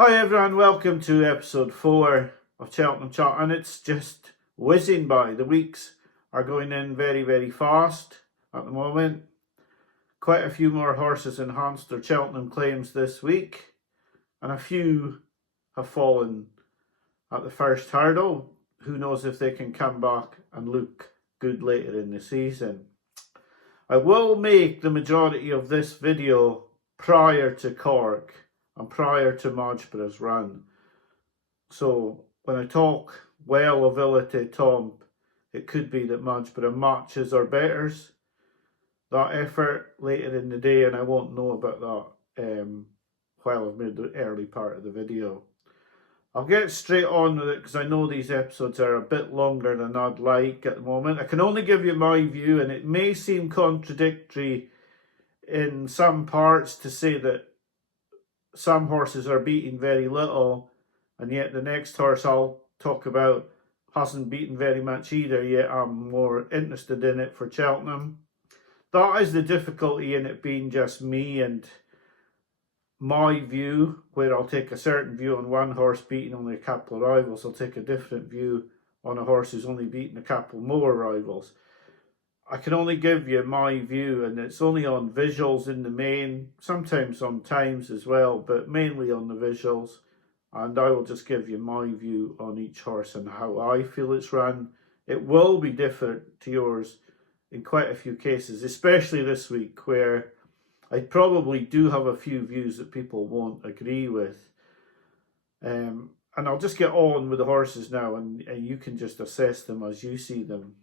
Hi everyone, welcome to episode 4 of Cheltenham Chat, and it's just whizzing by. The weeks are going in very fast at the moment. Quite a few more horses enhanced their Cheltenham claims this week, and a few have fallen at the first hurdle. Who knows if they can come back and look good later in the season. I will make the majority of this video prior to Cork and prior to Majborough's run. So when I talk well of Etait Temps, it could be that Majborough matches or betters that effort later in the day, and I won't know about that while I've made the early part of the video. I'll get straight on with it because I know these episodes are a bit longer than I'd like at the moment. I can only give you my view, and it may seem contradictory in some parts to say that some horses are beating very little, and yet the next horse I'll talk about hasn't beaten very much either, yet I'm more interested in it for Cheltenham. That is the difficulty in it being just me and my view, where I'll take a certain view on one horse beating only a couple of rivals. I'll take a different view on a horse who's only beaten a couple more rivals. I can only give you my view, and it's only on visuals in the main, sometimes on times as well, but mainly on the visuals. And I will just give you my view on each horse and how I feel it's run. It will be different to yours in quite a few cases, especially this week, where I probably do have a few views that people won't agree with. And I'll just get on with the horses now, and you can just assess them as you see them.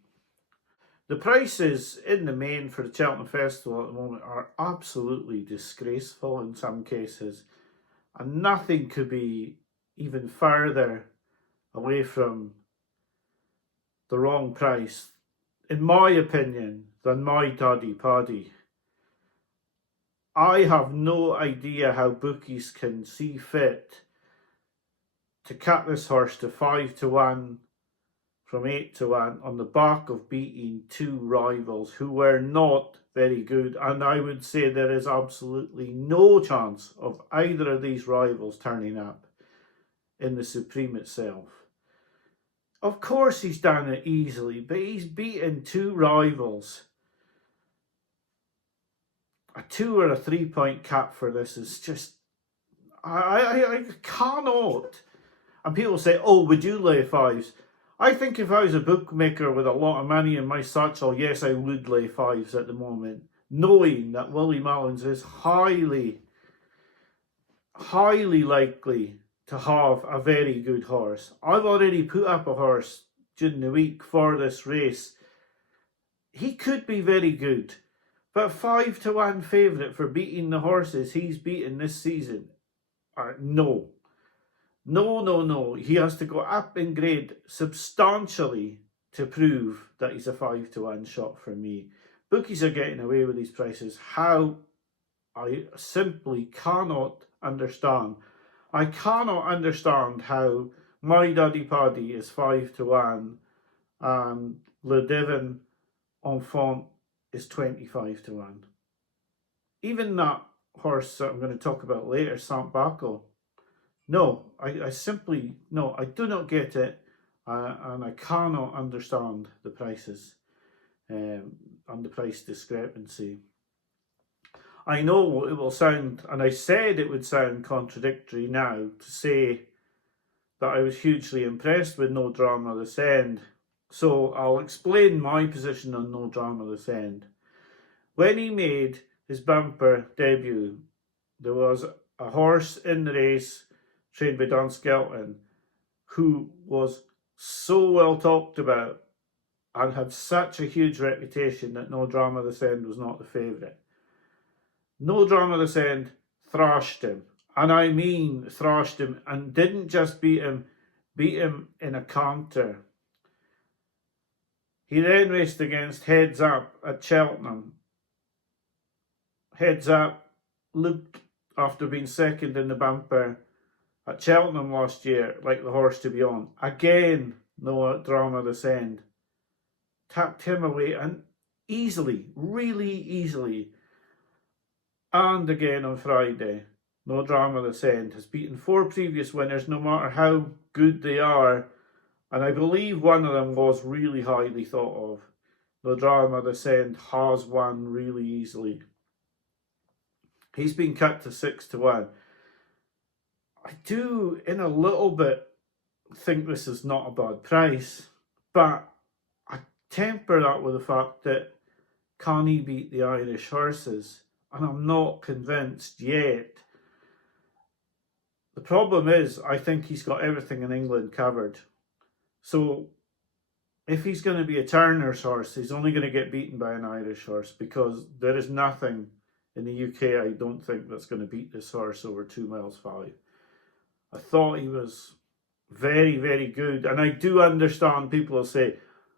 The prices in the main for the Cheltenham Festival at the moment are absolutely disgraceful in some cases, and nothing could be even further away from the wrong price, in my opinion, than my daddy Paddy. I have no idea how bookies can see fit to cut this horse to 5-1 from 8-1 on the back of beating two rivals who were not very good, and I would say there is absolutely no chance of either of these rivals turning up in the Supreme itself. Of course he's done it easily, but he's beaten two rivals. A 2 or a 3 point cut for this is just, I cannot. And people say, oh, would you lay fives? I think if I was a bookmaker with a lot of money in my satchel, yes, I would lay fives at the moment, knowing that Willie Mullins is highly likely to have a very good horse. I've already put up a horse during the week for this race. He could be very good, but 5-1 favourite for beating the horses he's beaten this season are no. He has to go up in grade substantially to prove that he's a 5-1 shot for me. Bookies are getting away with these prices. How? I simply cannot understand. I cannot understand how my daddy Paddy is 5-1 and Le Devon Enfant is 25-1. Even that horse that I'm going to talk about later, Saint Baco. No, I simply, no, I do not get it, and I cannot understand the prices and the price discrepancy. I know it will sound, and I said it would sound contradictory now to say that I was hugely impressed with No Drama This End. So I'll explain my position on No Drama This End. When he made his bumper debut, there was a horse in the race trained by Don Skelton who was so well talked about and had such a huge reputation that No Drama This End was not the favourite. No Drama This End thrashed him, and I mean thrashed him, and didn't just beat him in a canter. He then raced against Heads Up at Cheltenham. Heads Up looked, after being second in the bumper at Cheltenham last year, like the horse to be on. Again, No Drama This End tapped him away, and easily, really easily. And again on Friday. No Drama this end, has beaten 4 previous winners, no matter how good they are. And I believe one of them was really highly thought of. No Drama this end has won really easily. He's been cut to 6-1. I do, in a little bit, think this is not a bad price, but I temper that with the fact that can he beat the Irish horses? And I'm not convinced yet. The problem is, I think he's got everything in England covered. So if he's going to be a Turner's horse, he's only going to get beaten by an Irish horse, because there is nothing in the UK, I don't think, that's going to beat this horse over 2 miles 5. I thought he was very, very good. And I do understand people will say,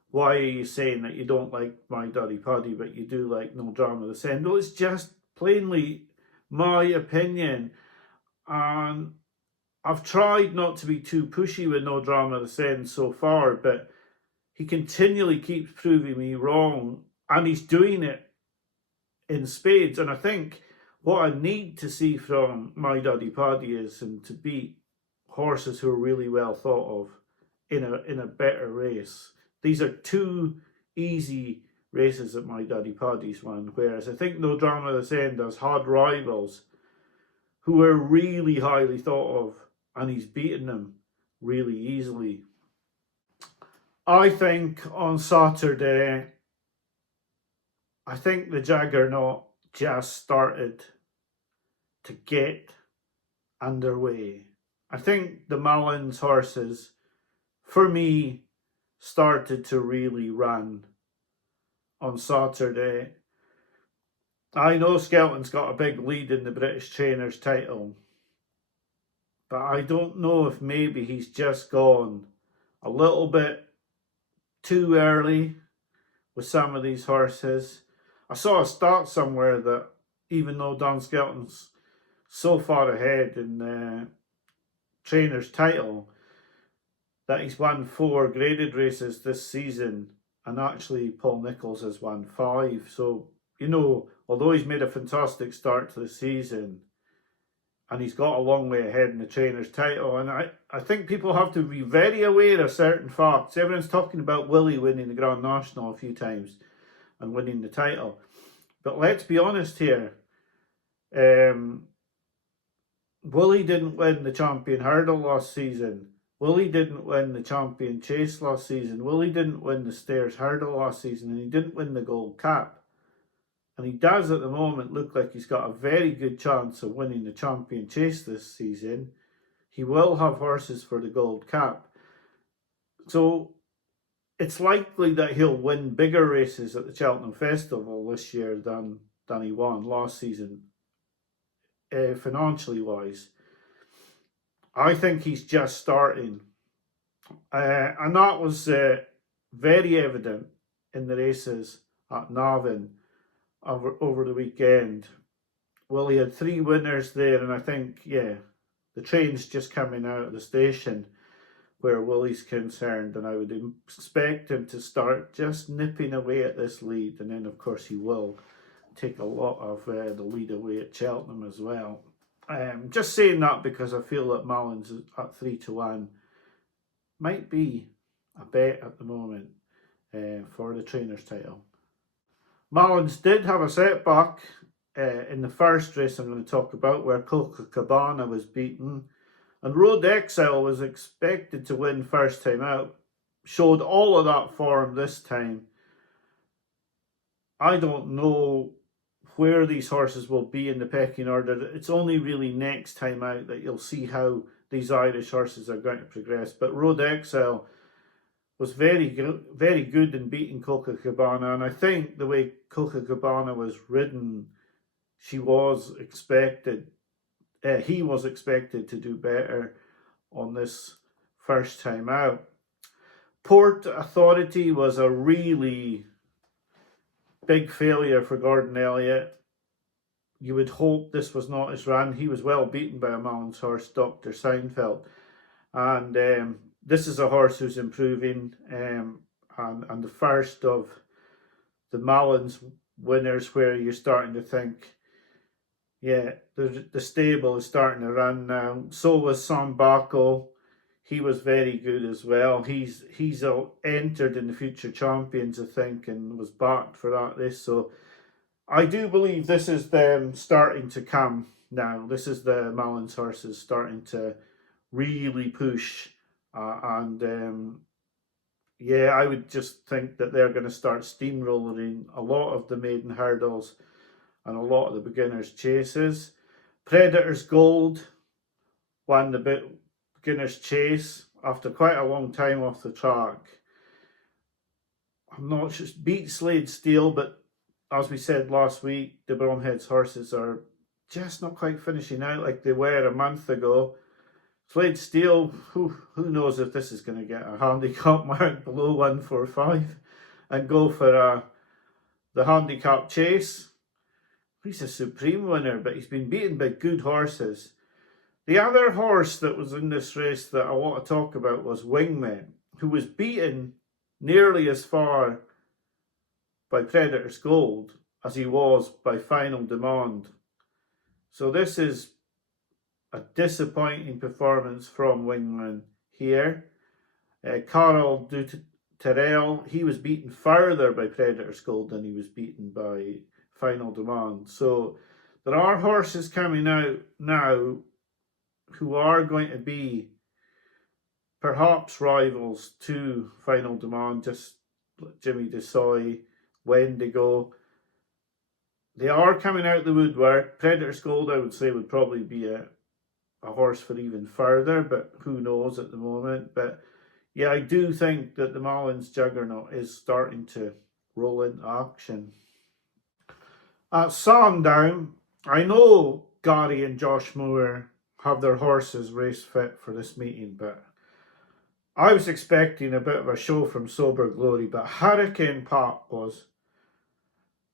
why are you saying that you don't like My Daddy Paddy, but you do like No Drama this end? Well, it's just plainly my opinion. And I've tried not to be too pushy with No Drama this end so far, but he continually keeps proving me wrong. And he's doing it in spades. And I think what I need to see from My Daddy Paddy is him to beat horses who are really well thought of in a better race. These are 2 easy races that My Daddy Paddy's won, whereas I think No Drama this end has had rivals who are really highly thought of, and he's beaten them really easily. I think on Saturday, I think the juggernaut just started to get underway. I think the Mullins horses, for me, started to really run on Saturday. I know Skelton's got a big lead in the British Trainers title, but I don't know if maybe he's just gone a little bit too early with some of these horses. I saw a stat somewhere that even though Don Skelton's so far ahead in the Trainers title, that he's won 4 graded races this season, and actually Paul Nicholls has won 5. So, you know, although he's made a fantastic start to the season, and he's got a long way ahead in the Trainers title, and I think people have to be very aware of certain facts. Everyone's talking about Willie winning the Grand National a few times and winning the title. But let's be honest here. Willie didn't win the Champion Hurdle last season. Willie didn't win the Champion Chase last season. Willie didn't win the Stairs Hurdle last season, and he didn't win the Gold Cap. And he does at the moment look like he's got a very good chance of winning the Champion Chase this season. He will have horses for the Gold Cap. So it's likely that he'll win bigger races at the Cheltenham Festival this year than he won last season, financially wise. I think he's just starting. And that was very evident in the races at Navan over the weekend. Well, he had 3 winners there, and I think, yeah, the train's just coming out of the station where Willie's concerned, and I would expect him to start just nipping away at this lead, and then of course he will take a lot of the lead away at Cheltenham as well. Just saying that because I feel that Mullins at 3-1 might be a bet at the moment for the Trainers title. Mullins did have a setback in the first race I'm going to talk about, where Copacabana was beaten, and Road Exile was expected to win first time out. Showed all of that form this time. I don't know where these horses will be in the pecking order. It's only really next time out that you'll see how these Irish horses are going to progress. But Road Exile was very good in beating Copacabana, and I think the way Copacabana was ridden, he was expected to do better on this first time out. Port Authority was a really big failure for Gordon Elliott. You would hope this was not his run. He was well beaten by a Mullins horse, Dr. Seinfeld. And this is a horse who's improving, and the first of the Mullins winners where you're starting to think Yeah, the stable is starting to run now. So was Sambako. He was very good as well. He's entered in the future champions, I think, and was backed for that race. So I do believe this is them starting to come now. This is the Mullins horses starting to really push, and yeah, I would just think that they're going to start steamrolling a lot of the maiden hurdles and a lot of the beginners' chases. Predator's Gold won the beginner's chase after quite a long time off the track. I'm not just beat Slade Steel, but as we said last week, the Bromheads horses are just not quite finishing out like they were a month ago. Slade Steel, who knows if this is going to get a handicap mark below 145 and go for the handicap chase. He's a supreme winner, but he's been beaten by good horses. The other horse that was in this race that I want to talk about was Wingman, who was beaten nearly as far by Predator's Gold as he was by Final Demand. So this is a disappointing performance from Wingman here. Carl Terrell, he was beaten further by Predator's Gold than he was beaten by Final Demand. So there are horses coming out now who are going to be perhaps rivals to Final Demand, just like Jimmy Desoy, Wendigo. They are coming out the woodwork. Predator's Gold, I would say, would probably be a horse for even further, but who knows at the moment. But yeah, I do think that the Mullins juggernaut is starting to roll into action. At Sandown, I know Gary and Josh Moore have their horses race fit for this meeting, but I was expecting a bit of a show from Sober Glory, but Hurricane Park was,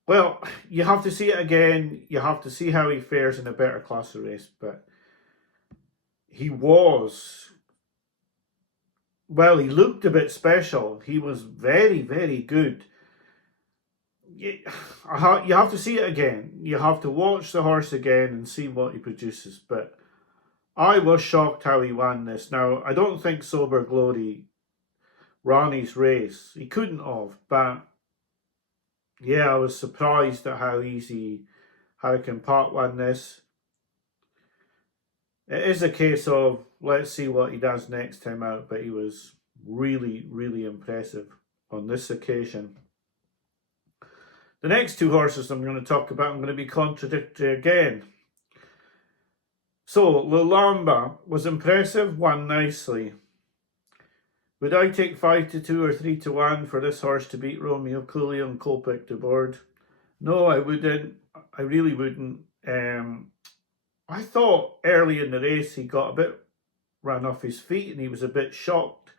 well, you have to see it again. You have to see how he fares in a better class of race, but he was, well, he looked a bit special. He was very, very good. You have to see it again. You have to watch the horse again and see what he produces. But I was shocked how he won this. Now, I don't think Sober Glory ran his race. He couldn't have. But yeah, I was surprised at how easy Hurricane Park won this. It is a case of let's see what he does next time out. But he was really, really impressive on this occasion. The next two horses I'm going to talk about, I'm going to be contradictory again. So, Lualamba was impressive, won nicely. Would I take 5-2 or 3-1 for this horse to beat Romeo Coolio and Colpick de Board? No, I wouldn't. I really wouldn't. I thought early in the race he got a bit run off his feet and he was a bit shocked.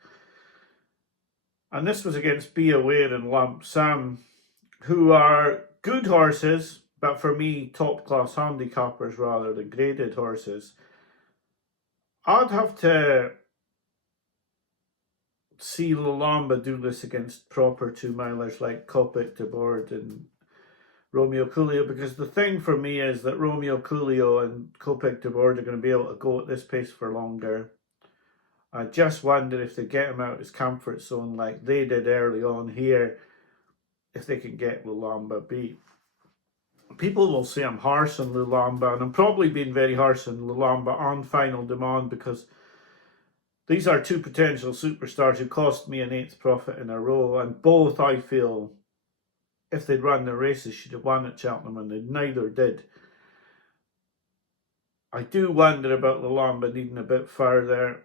And this was against Be Aware and Lump Sam, who are good horses, but for me, top class handicappers rather than graded horses. I'd have to see Lualamba do this against proper 2-milers like Colpick de Board and Romeo Coolio, because the thing for me is that Romeo Coolio and Colpick de Board are going to be able to go at this pace for longer. I just wonder if they get him out his comfort zone like they did early on here, if they can get Lualamba beat. People will say I'm harsh on Lualamba, and I'm probably being very harsh on Lualamba on Final Demand because these are two potential superstars who cost me an 8th profit in a row, and both I feel, if they'd run the races, should have won at Cheltenham, and they neither did. I do wonder about Lualamba needing a bit further.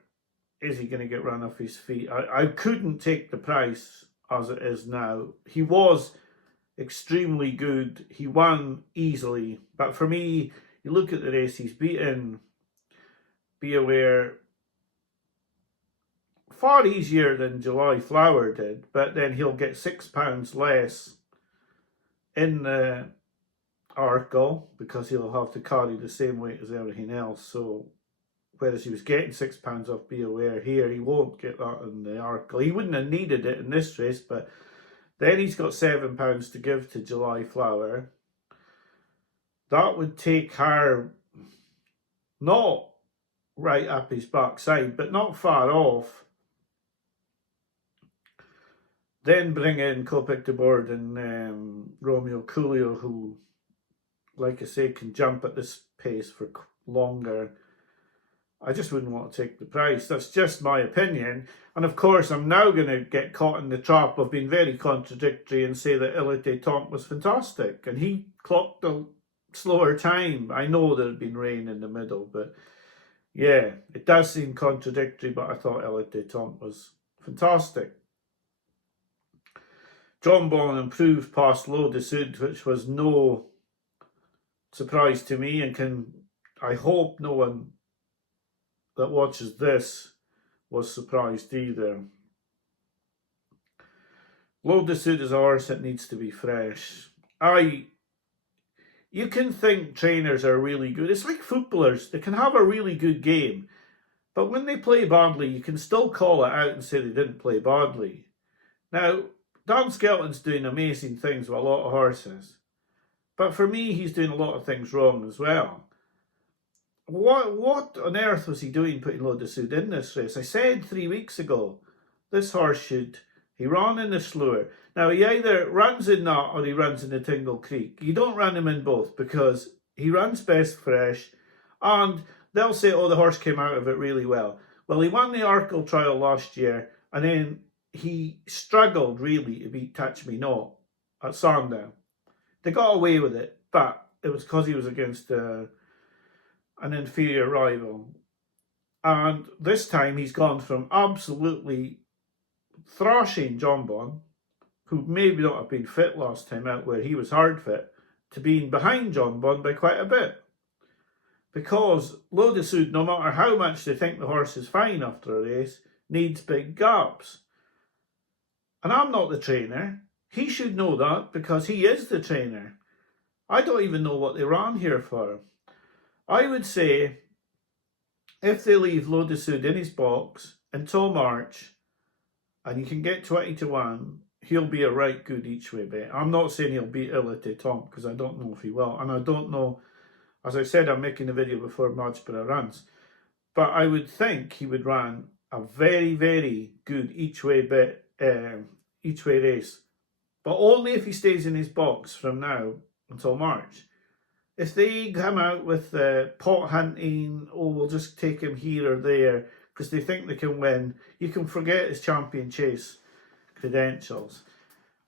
Is he going to get run off his feet? I couldn't take the price as it is now. He was extremely good. He won easily. But for me, you look at the race, he's beaten Be Aware far easier than July Flower did, but then he'll get £6 less in the Arkle because he'll have to carry the same weight as everything else. So whereas he was getting £6 off Be Aware here, he won't get that in the Arkle. He wouldn't have needed it in this race, but then he's got £7 to give to July Flower. that would take her not right up his backside, but not far off. Then bring in Kopic de Board and Romeo Coolio, who, like I say, can jump at this pace for longer. I just wouldn't want to take the price. That's just my opinion. And of course, I'm now going to get caught in the trap of being very contradictory and say that Etait Temps was fantastic. And he clocked a slower time. I know there had been rain in the middle, but yeah, it does seem contradictory, but I thought Etait Temps was fantastic. John Bon improved past L'Eau de Sud, which was no surprise to me, and I hope no one that watches this was surprised either. L'Eau de Sud is a horse that needs to be fresh. You can think trainers are really good. It's like footballers. They can have a really good game, but when they play badly, you can still call it out and say they didn't play badly. Now, Dan Skelton's doing amazing things with a lot of horses, but for me, he's doing a lot of things wrong as well. What on earth was he doing putting L'Eau de Sud in this race? I said 3 weeks ago, this horse he ran in the Slough. Now, he either runs in that or he runs in the Tingle Creek. You don't run him in both because he runs best fresh, and they'll say, oh, the horse came out of it really well. Well, he won the Arkle trial last year, and then he struggled really to beat Touch Me Not at Sandown. They got away with it, but it was because he was against an inferior rival. And this time he's gone from absolutely thrashing John Bon, who maybe not have been fit last time out where he was hard fit, to being behind John Bon by quite a bit. Because L'Eau de Sud, no matter how much they think the horse is fine after a race, needs big gaps. And I'm not the trainer. He should know that because he is the trainer. I don't even know what they ran here for. I would say if they leave L'Eau de Sud in his box until March and you can get 20 to 1, he'll be a right good each way bet. I'm not saying he'll beat Etait Temps because I don't know if he will. And I don't know, as I said, I'm making a video before Majborough runs. But I would think he would run a very, very good each way bet, each way race. But only if he stays in his box from now until March. If they come out with pot hunting, oh, we'll just take him here or there because they think they can win, you can forget his champion chase credentials.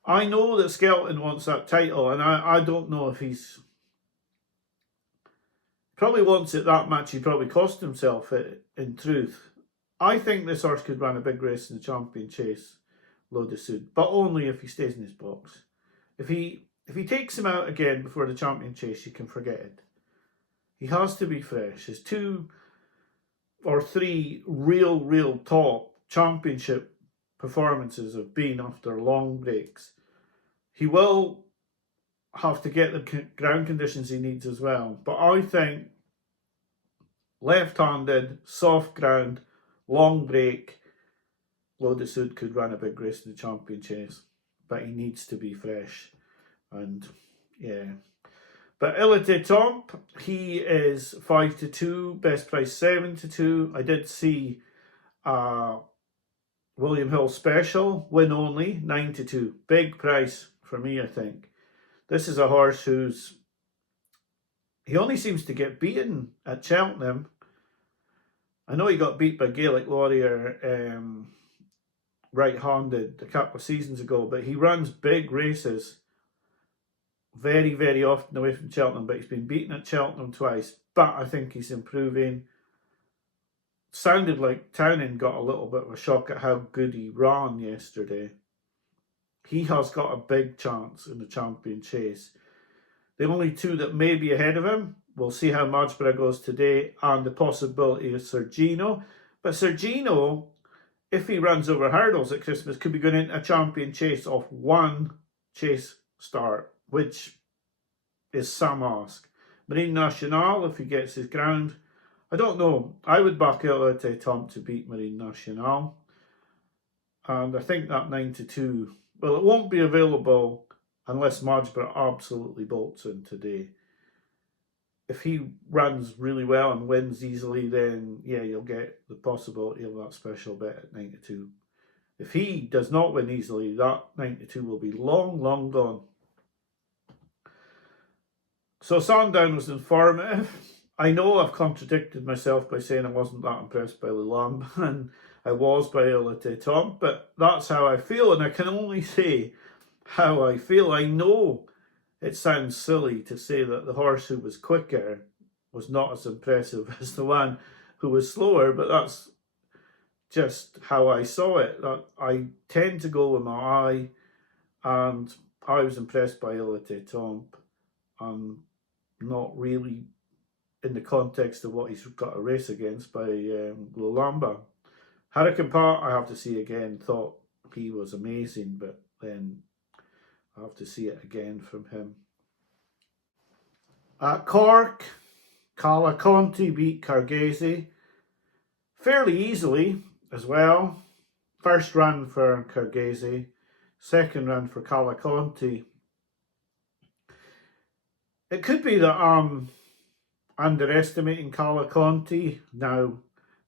I know that Skelton wants that title, and I don't know if he's probably wants it that much. He probably cost himself it, in truth. I think this horse could run a big race in the champion chase, L'Eau de Sud, but only if he stays in his box. If he takes him out again before the champion chase, you can forget it. He has to be fresh. His 2 or 3 real top championship performances have been after long breaks. He will have to get the ground conditions he needs as well. But I think left-handed, soft ground, long break, L'Eau de Sud could run a big race in the champion chase. But he needs to be fresh. And yeah. But Etait Temps, he is 5 to 2, best price 7 to 2. I did see William Hill special, win only, 9 to 2. Big price for me, I think. This is a horse he only seems to get beaten at Cheltenham. I know he got beat by Gaelic Warrior right-handed a couple of seasons ago, but he runs big races very, very often away from Cheltenham, but he's been beaten at Cheltenham twice. But I think he's improving. Sounded like Townend got a little bit of a shock at how good he ran yesterday. He has got a big chance in the champion chase. The only 2 that may be ahead of him, we'll see how Majborough goes today, and the possibility of Sergino. But Sergino, if he runs over hurdles at Christmas, could be going into a champion chase off 1 chase start, which is some ask. Marine Nationale, if he gets his ground, I don't know. I would back Etait Temps to beat Marine Nationale. And I think that 9 to 2, well, it won't be available unless Majborough absolutely bolts in today. if he runs really well and wins easily, then yeah, you'll get the possibility of that special bet at 92. If he does not win easily, that 92 will be long, long gone. So Sandown was informative. I know I've contradicted myself by saying I wasn't that impressed by Lualamba, and I was by Etait, but that's how I feel, and I can only say how I feel. I know it sounds silly to say that the horse who was quicker was not as impressive as the one who was slower, but that's just how I saw it. That I tend to go with my eye, and I was impressed by Etait, and not really in the context of what he's got a race against by Lamba. Hurricane Park, I have to see again, thought he was amazing, but then I have to see it again from him. At Cork, Conti beat Cargese fairly easily as well. First run for Cargese, second run for Conti. It could be that I'm underestimating Conti, now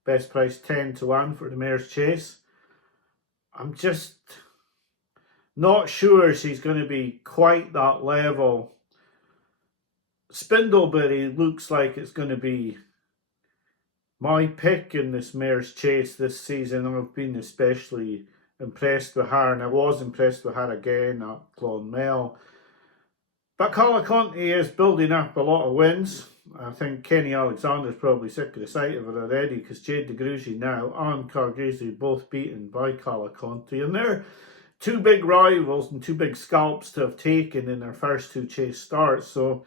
best price 10-1 for the Mare's Chase. I'm just not sure she's going to be quite that level. Spindleberry looks like it's going to be my pick in this Mare's Chase this season. I've been especially impressed with her, and I was impressed with her again at Clonmel. But Conti is building up a lot of wins. I think Kenny Alexander's probably sick of the sight of it already, because Jade de Grugy now and Cargese both beaten by Conti, and they're two big rivals and two big scalps to have taken in their first two chase starts. So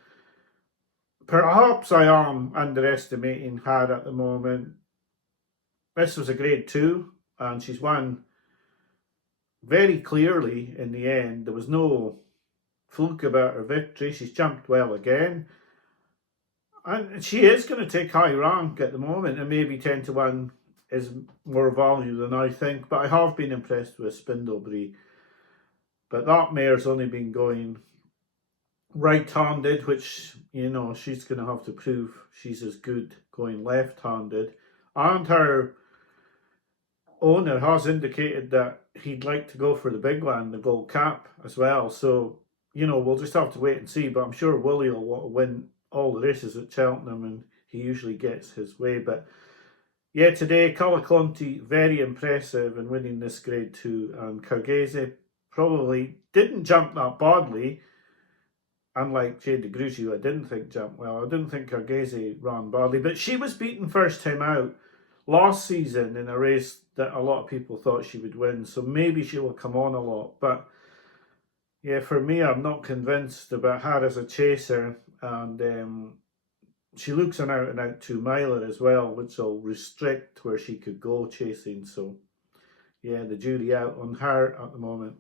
perhaps I am underestimating her at the moment. This was a grade 2, and she's won very clearly in the end. There was no fluke about her victory. She's jumped well again. And she is going to take high rank at the moment, and maybe 10-1 is more value than I think. But I have been impressed with Spindleberry. But that mare's only been going right-handed, which, you know, she's going to have to prove she's as good going left-handed. And her owner has indicated that he'd like to go for the big one, the gold cap, as well. So, you know, we'll just have to wait and see. But I'm sure Willie will want to win all the races at Cheltenham, and he usually gets his way. But yeah, today, Conti very impressive in winning this grade 2, and Cargese probably didn't jump that badly. Unlike Jade de Grugy, who I didn't think jumped well. I didn't think Cargese ran badly, but she was beaten first time out last season in a race that a lot of people thought she would win, so maybe she will come on a lot. But yeah, for me, I'm not convinced about her as a chaser, and she looks an out-and-out 2-miler as well, which will restrict where she could go chasing. So yeah, the jury out on her at the moment.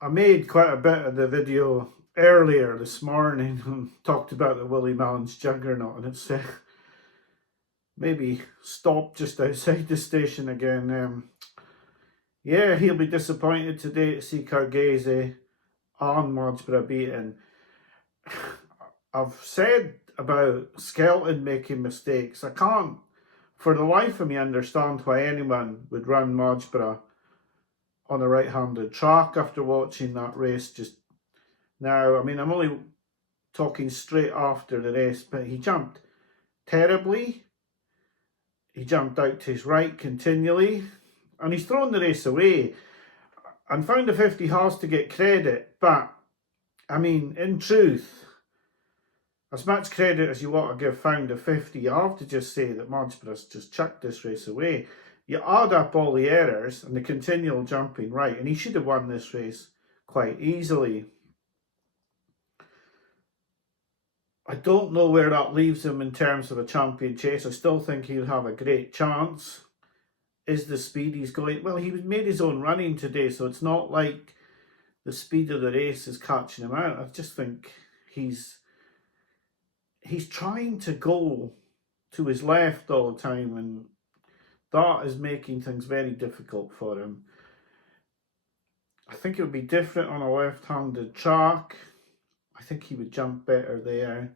I made quite a bit of the video earlier this morning and talked about the Willie Mullins juggernaut, and it's maybe stopped just outside the station again. Yeah, he'll be disappointed today to see Cargese and Majborough beaten. I've said about Skelton making mistakes. I can't for the life of me understand why anyone would run Majborough on a right-handed track after watching that race just now. I mean, I'm only talking straight after the race, but he jumped terribly. He jumped out to his right continually, and he's thrown the race away. And Found a 50 has to get credit, but I mean, in truth, as much credit as you want to give Found a 50, you have to just say that Majborough's just chucked this race away. You add up all the errors and the continual jumping right, and he should have won this race quite easily. I don't know where that leaves him in terms of a champion chase. I still think he'll have a great chance. Is the speed he's going? Well, he made his own running today, so it's not like the speed of the race is catching him out. I just think he's trying to go to his left all the time, and that is making things very difficult for him. I think it would be different on a left-handed track. I think he would jump better there.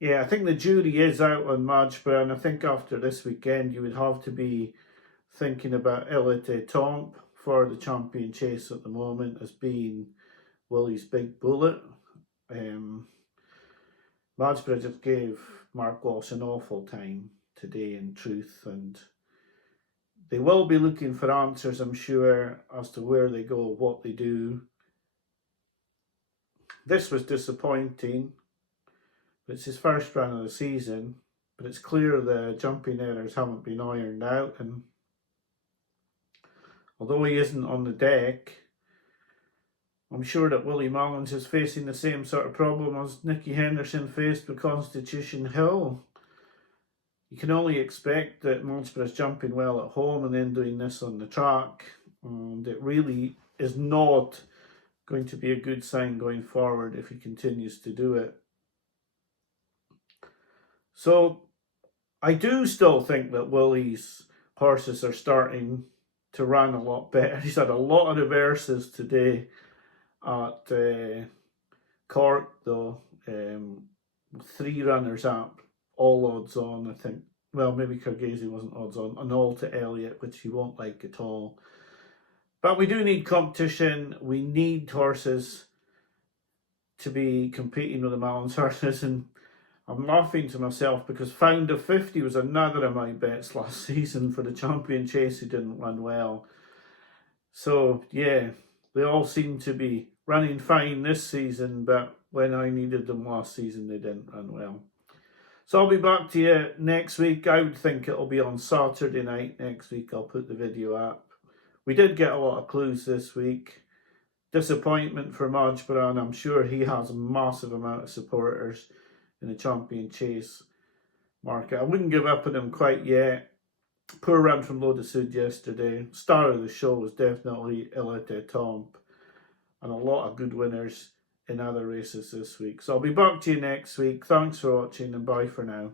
Yeah, I think the jury is out on Majborough, and I think after this weekend you would have to be thinking about Etait for the champion chase at the moment as being Willie's big bullet. Majborough just gave Mark Walsh an awful time today, in truth, and they will be looking for answers, I'm sure, as to where they go, what they do. This was disappointing. It's his first run of the season, but it's clear the jumping errors haven't been ironed out, and although he isn't on the deck, I'm sure that Willie Mullins is facing the same sort of problem as Nicky Henderson faced with Constitution Hill. You can only expect that Majborough's jumping well at home and then doing this on the track, and it really is not going to be a good sign going forward if he continues to do it. So I do still think that Willie's horses are starting to run a lot better. He's had a lot of reverses today at Cork, though. 3 runners up, all odds on, I think. Well, maybe Cargesi wasn't odds on, and all to Elliott, which he won't like at all. But we do need competition. We need horses to be competing with the Mullins horses, and I'm laughing to myself because Found of 50 was another of my bets last season for the champion chase who didn't run well. So, yeah, they all seem to be running fine this season, but when I needed them last season, they didn't run well. So I'll be back to you next week. I would think it'll be on Saturday night next week. I'll put the video up. We did get a lot of clues this week. Disappointment for Majborough, and I'm sure he has a massive amount of supporters in the champion chase market. I wouldn't give up on him quite yet. Poor run from Load of Sud yesterday. Star of the show was definitely Etait, and a lot of good winners in other races this week. So I'll be back to you next week. Thanks for watching, and bye for now.